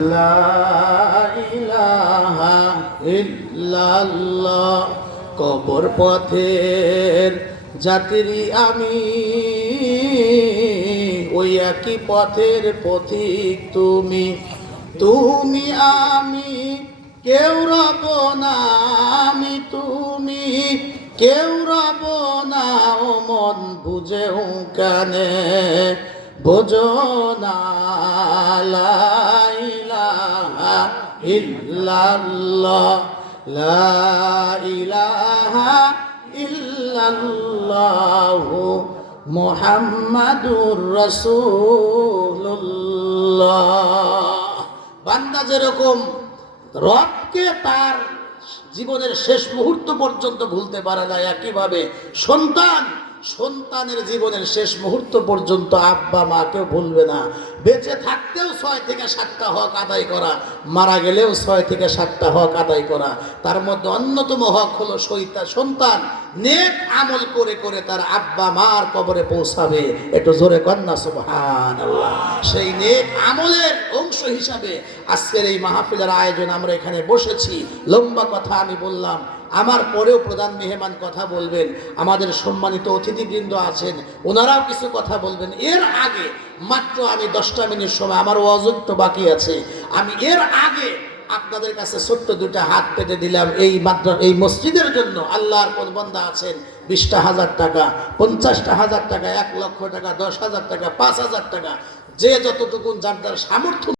লা ইলাহা ইল্লাল্লাহ। কবর পথের যাত্রী আমি, ওই একই পথের পথিক তুমি। তুমি আমি কেউ রব না, আমি তুমি কেউ রব না। ও মন বুঝেও কানে বোঝো না। লা ইলাহা ইল্লাল্লাহ, লা ইলাহা ইল্লাল্লাহ মুহাম্মাদুর রাসূলুল্লাহ। বান্দা যেরকম রবকে তার জীবনের শেষ মুহূর্ত পর্যন্ত ভুলতে পারে না, একইভাবে সন্তানের জীবনের শেষ মুহূর্ত পর্যন্ত আব্বা মাকেও ভুলবে না। বেঁচে থাকতেও 6 থেকে 7টা হক আদায় করা, মারা গেলেও 6 থেকে 7টা হক আদায় করা। তার মধ্যে অন্যতম হক হলো সন্তান নেক আমল করে করে তার আব্বা মার কবরে পৌঁছাবে। একটু জোরে কন্যা সুবহানাল্লাহ। সেই নেক আমলের অংশ হিসাবে আজকের এই মাহফিলের আয়োজন আমরা এখানে বসেছি। লম্বা কথা আমি বললাম, আমার পরেও প্রধান মেহমান কথা বলবেন, আমাদের সম্মানিত অতিথিবৃন্দ আছেন, ওনারাও কিছু কথা বলবেন। এর আগে মাত্র আমি 10টা মিনিট সময়, আমার ওয়াজ তো বাকি আছে, আমি এর আগে আপনাদের কাছে ছোট্ট 2টা হাত পেতে দিলাম এই মসজিদের জন্য। আল্লাহর কোন বান্দা আছেন 20,000 টাকা, 50,000 টাকা, 1 লক্ষ টাকা, 10,000 টাকা, 5,000 টাকা, যে যতটুকুন যার সামর্থ্য